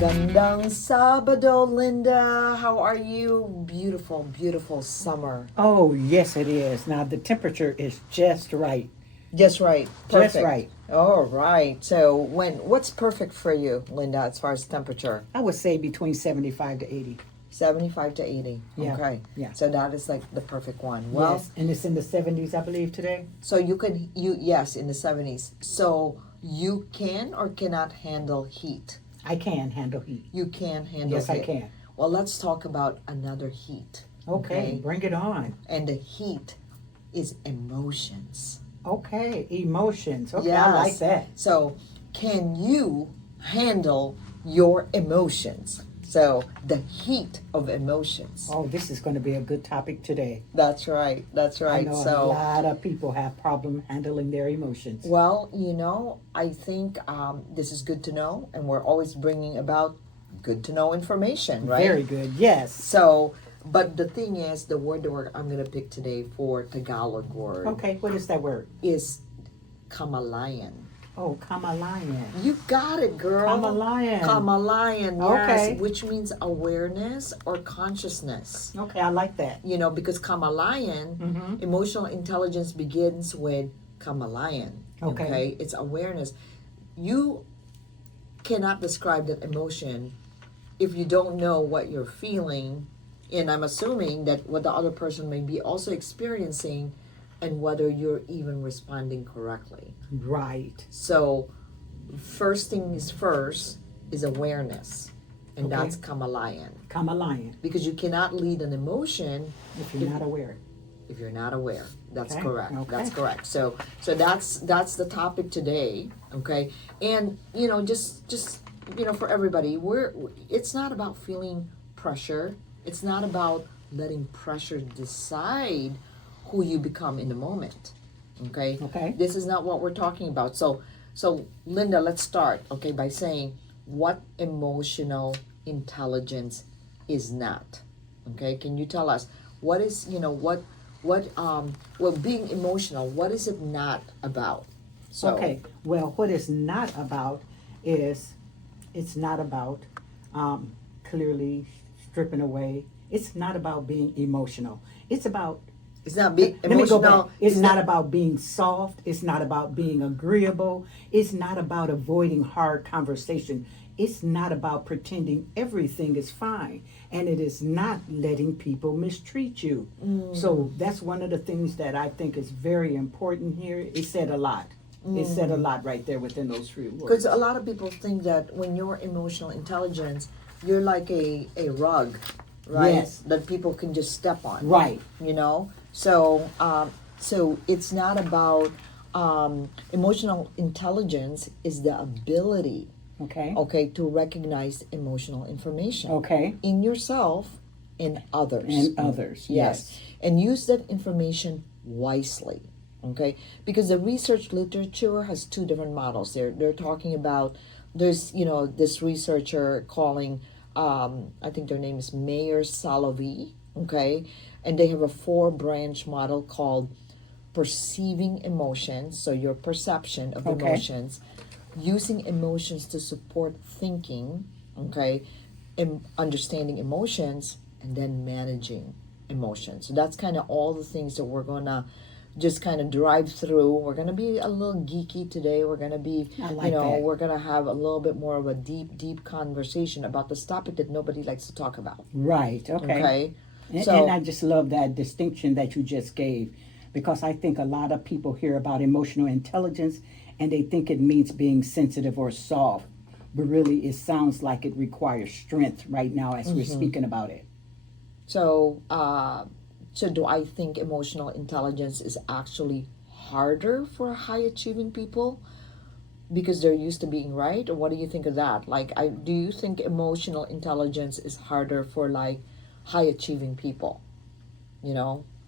Magandang Sabado, Linda. How are you? Beautiful, beautiful summer. Oh, yes, it is. Now, the temperature is just right. Just right. Perfect. Just right. All right. So, what's perfect for you, Linda, as far as temperature? I would say between 75 to 80. 75 to 80. Yeah. Okay. Yeah. So that is like the perfect one. Well, Yes, and it's in the 70s, I believe, today. so yes, in the 70s. So you can or cannot handle heat. I can handle heat. You can handle Yes, heat. I can. Well, let's talk about another heat. Okay, bring it on. And the heat is emotions. Okay, emotions. Okay, I like Yes. that. So, can you handle your emotions? So, the heat of emotions. Oh, this is going to be a good topic today. That's right. That's I right. know a So, lot of people have problem handling their emotions. well, I think this is good to know, and we're always bringing about good to know information, right? Very good, yes. So, but the thing is, the word I'm going to pick today for Tagalog word Okay, what is that word? is kamalayan. Oh, kamalayan. You got it, girl. Kamalayan. Kamalayan, yes, Okay. which means awareness or consciousness. Okay, I like that. Because kamalayan, Mm-hmm. emotional intelligence begins with kamalayan. Okay. It's awareness. You cannot describe that emotion if you don't know what you're feeling, and I'm assuming that what the other person may be also experiencing and whether you're even responding correctly. Right. So, first thing is first is awareness, and Okay. that's kamalayan. Kamalayan, Because you cannot lead an emotion if you're not aware. if you're not aware. That's Okay, correct. okay. That's correct. So that's the topic today. Okay, and just for everybody, it's not about feeling pressure. It's not about letting pressure decide who you become in the moment. Okay. Okay. This is not what we're talking about. So Linda, let's start. Okay, by saying what emotional intelligence is not. Okay, can you tell us what is being emotional, what is it not about? So Okay. Well, what it's not about is it's not about clearly stripping away. It's not about being emotional. It's about it's not being let me go emotional. back. It's not about being soft. It's not about being agreeable. It's not about avoiding hard conversation. It's not about pretending everything is fine. And it is not letting people mistreat you. So that's one of the things that I think is very important here. It said a lot. It said a lot right there within those three words. Because a lot of people think that when you're emotional intelligence, you're like a rug, right? Yes. That people can just step on. Right. So it's not about emotional intelligence is the ability, Okay. to recognize emotional information Okay. in yourself and others. And others. Yes. And use that information wisely. Okay, because the research literature has two different models. They're talking about there's this researcher calling I think their name is Mayer Salovey. Okay, and they have a 4-branch model called perceiving emotions. So your perception of Okay. emotions, using emotions to support thinking. Okay, and understanding emotions, and then managing emotions. So that's kind of all the things that we're gonna just kind of drive through. We're going to be a little geeky today. We're going to be, I like that. we're going to have a little bit more of a deep conversation about this topic that nobody likes to talk about. Right. Okay. Okay? And I just love that distinction that you just gave, because I think a lot of people hear about emotional intelligence and they think it means being sensitive or soft, but really it sounds like it requires strength right now as we're speaking about it. So, so do I think emotional intelligence is actually harder for high achieving people because they're used to being right? Or what do you think of that? Like, do you think emotional intelligence is harder for like high achieving people?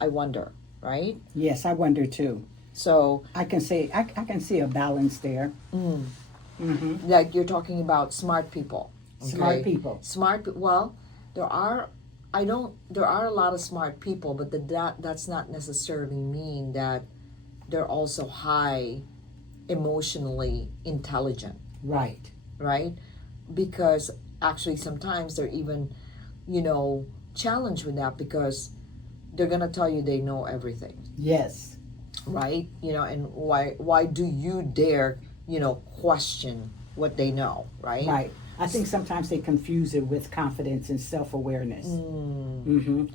I wonder, right? Yes, I wonder too. So I can say I can see a balance there. like you're talking about smart people. Smart people. Well, there are a lot of smart people, but that's not necessarily mean that they're also high emotionally intelligent, Right. right? Because actually sometimes they're even, challenged with that because they're gonna tell you they know everything, Yes. right? And why do you dare, question what they know, right? Right. I think sometimes they confuse it with confidence and self-awareness.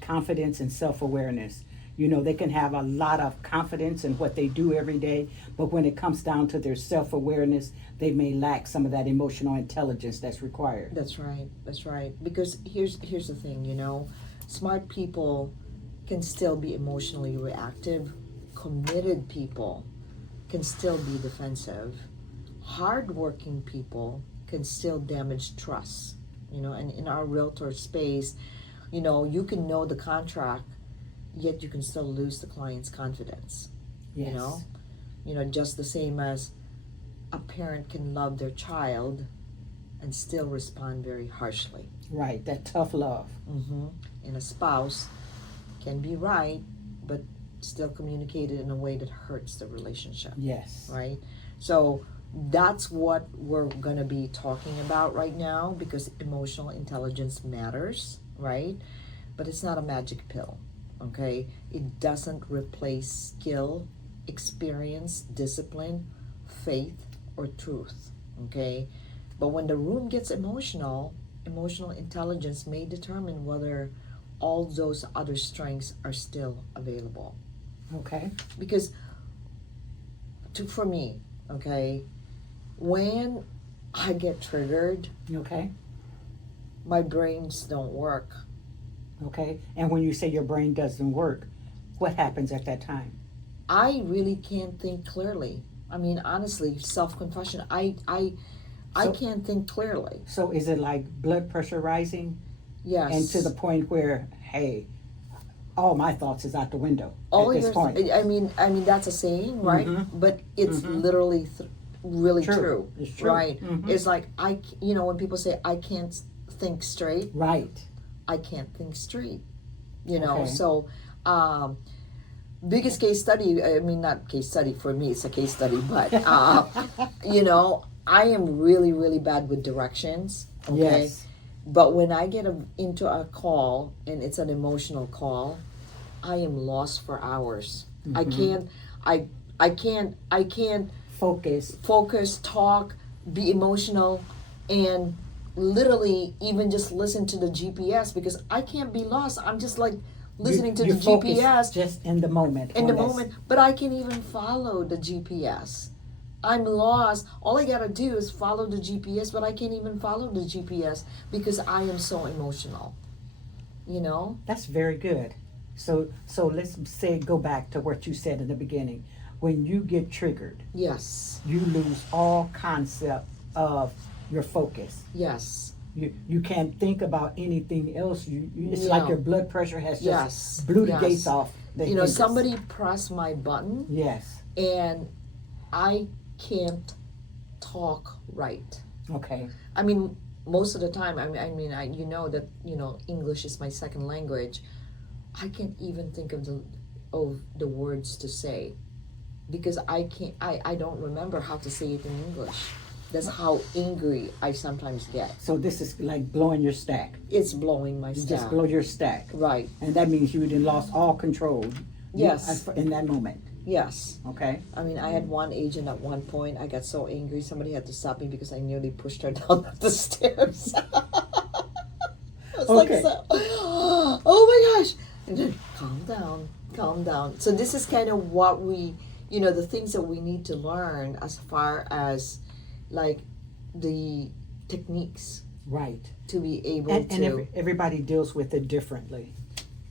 Confidence and self-awareness. They can have a lot of confidence in what they do every day, but when it comes down to their self-awareness, they may lack some of that emotional intelligence that's required. That's right. That's right. Because here's the thing, smart people can still be emotionally reactive. Committed people can still be defensive. Hardworking people can still damage trust. And in our realtor space, you can know the contract, yet you can still lose the client's confidence. Yes. Just the same as a parent can love their child and still respond very harshly. Right. That tough love. And a spouse can be right, but still communicate it in a way that hurts the relationship. Yes. Right? So that's what we're going to be talking about right now, because emotional intelligence matters, right? But it's not a magic pill, okay? It doesn't replace skill, experience, discipline, faith, or truth, okay? But when the room gets emotional intelligence may determine whether all those other strengths are still available. Okay. Because for me, okay, when I get triggered, Okay. my brains don't work. Okay. And when you say your brain doesn't work, what happens at that time? I really can't think clearly. I mean, honestly, self-confession, I can't think clearly. So is it like blood pressure rising? Yes. And to the point where, hey, all my thoughts is out the window All at this point. I mean, that's a saying, right? But it's literally really true. It's true. Right? It's like when people say I can't think straight, Right. I can't think straight. Okay. So biggest case study, I mean, not case study for me, it's a case study, but I am really, really bad with directions. Okay. Yes. But when I get into a call and it's an emotional call, I am lost for hours. I can't focus, talk, be emotional, and literally even just listen to the GPS, because I can't be lost. I'm just like listening to the GPS just in the moment. but I can even follow the GPS. I'm lost. All I gotta do is follow the GPS, but I can't even follow the GPS because I am so emotional. That's very good. So let's say go back to what you said in the beginning. When you get triggered, Yes. you lose all concept of your focus. Yes. You can't think about anything else. It's No. like your blood pressure has just blew the gates off. Somebody pressed my button Yes. and I can't talk right. Okay. I mean, most of the time, that English is my second language. I can't even think of the words to say, because I don't remember how to say it in English. That's how angry I sometimes get. So this is like blowing your stack. It's blowing my You stack. just blow your stack. Right. And that means you then lost all control. Yes. In that moment. Yes. Okay. I mean, I had one agent at one point. I got so angry, somebody had to stop me because I nearly pushed her down the stairs. I was Okay. like, oh my gosh. And then, calm down. So this is kind of what the things that we need to learn as far as like the techniques Right. to be able And everybody deals with it differently.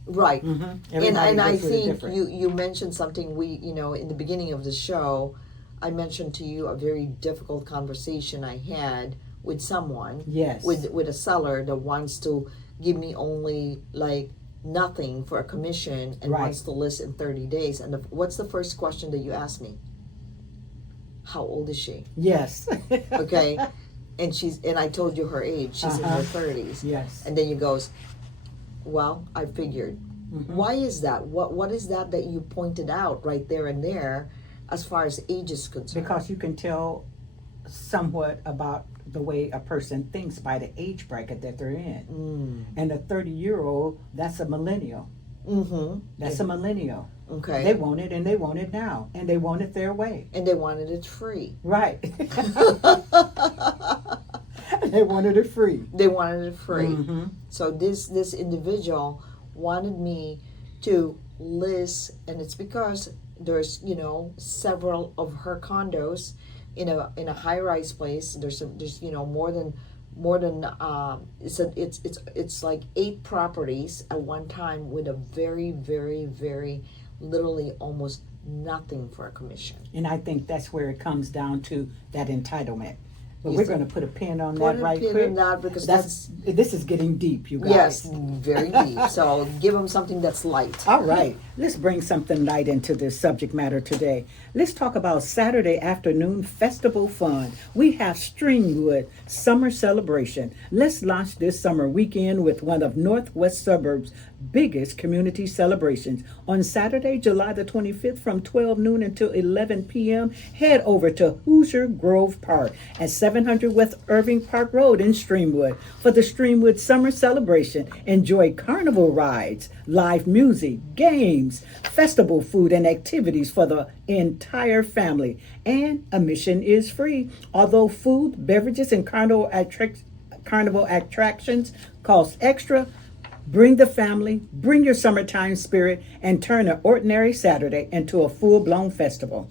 right. Everybody And I deals with it think different. you mentioned something in the beginning of the show. I mentioned to you a very difficult conversation I had with someone. Yes. With a seller that wants to give me only like nothing for a commission and Right. wants to list in 30 days. And what's the first question that you asked me? How old is she? Yes. Okay. And I told you her age. She's in her 30s. Yes. And then you goes, well, I figured. Why is that? What is that you pointed out right there and there as far as age is concerned? Because you can tell somewhat about the way a person thinks by the age bracket that they're in. And a 30-year-old, that's a millennial. That's a millennial. Okay. They want it, and they want it now, and they want it their way. And they wanted it free. Right. They wanted it free. They wanted it free. Mm-hmm. So this individual wanted me to list, and it's because there's several of her condos in a high rise place. There's more than it's like 8 properties at one time with a very very very literally almost nothing for a commission. And I think that's where it comes down to that entitlement. But You we're see- going to put a pin on Put that a right pin quick. in that because This is getting deep, you guys. yes, very deep. So give them something that's light. All right, let's bring something light into this subject matter today. Let's talk about Saturday afternoon festival fun. We have Stringwood Summer Celebration. Let's launch this summer weekend with one of Northwest Suburbs' biggest community celebrations. On Saturday, July the 25th from 12 noon until 11 p.m., head over to Hoosier Grove Park at 700 West Irving Park Road in Streamwood for the Streamwood Summer Celebration. Enjoy carnival rides, live music, games, festival food, and activities for the entire family. And admission is free, although food, beverages, and carnival attractions cost extra. Bring the family, bring your summertime spirit, and turn an ordinary Saturday into a full-blown festival.